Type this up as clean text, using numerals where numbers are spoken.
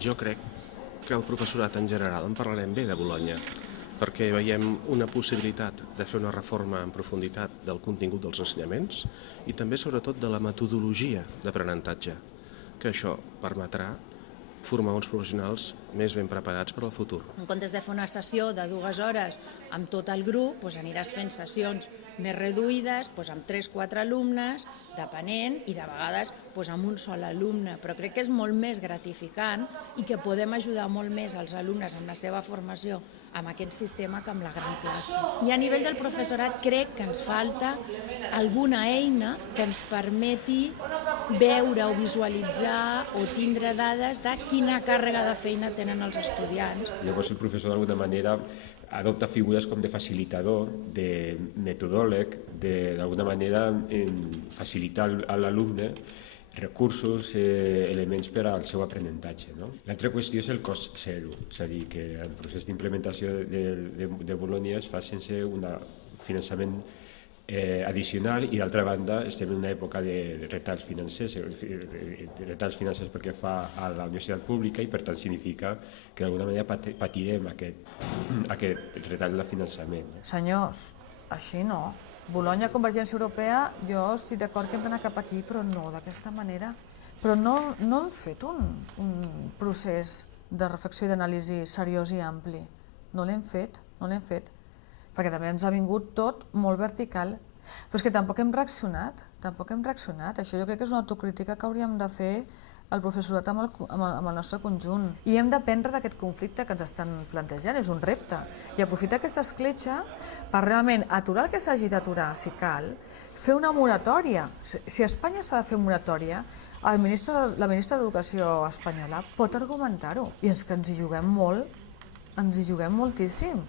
Jo crec que el professorat en general en parlarem bé de Bolonya, perquè veiem una possibilitat de fer una reforma en profunditat del contingut dels ensenyaments i també, sobretot, de la metodologia d'aprenentatge, que això permetrà formar uns professionals més ben preparats per al futur. En comptes de fer una sessió de 2 hores amb tot el grup, aniràs fent sessions més reduïdes, amb 3-4 alumnes, depenent, i de vegades amb un sol alumne. Però crec que és molt més gratificant i que podem ajudar molt més als alumnes en la seva formació amb aquest sistema que amb la gran classe. I a nivell del professorat crec que ens falta alguna eina que ens permeti veure o visualitzar o tindre dades de quina càrrega de feina tenen els estudiants. Llavors el professor d'alguna manera adopta figures com de facilitador, de metodòleg, d'alguna manera facilitar a l'alumne recursos, elements per al seu aprenentatge. L'altra qüestió és el cost zero, és a dir, que el procés d'implementació de Bolonya es fa sense un finançament addicional i d'altra banda estem en una època de retalls financers pel que fa a la universitat pública i per tant significa que d'alguna manera patirem aquest retall de finançament. Senyors, així no. Bolonya, Convergència Europea, jo estic d'acord que hem d'anar cap aquí, però no d'aquesta manera. Però no hem fet un procés de reflexió i d'anàlisi seriós i ampli. No l'hem fet, perquè també ens ha vingut tot molt vertical. Però és que tampoc hem reaccionat. Això jo crec que és una autocrítica que hauríem de fer el professorat amb el nostre conjunt. I hem d'aprendre d'aquest conflicte que ens estan plantejant, és un repte. I aprofitar aquesta escletxa per realment aturar el que s'hagi d'aturar, si cal, fer una moratòria. Si a Espanya s'ha de fer moratòria, la ministra d'Educació espanyola pot argumentar-ho. I és que ens hi juguem molt, ens hi juguem moltíssim.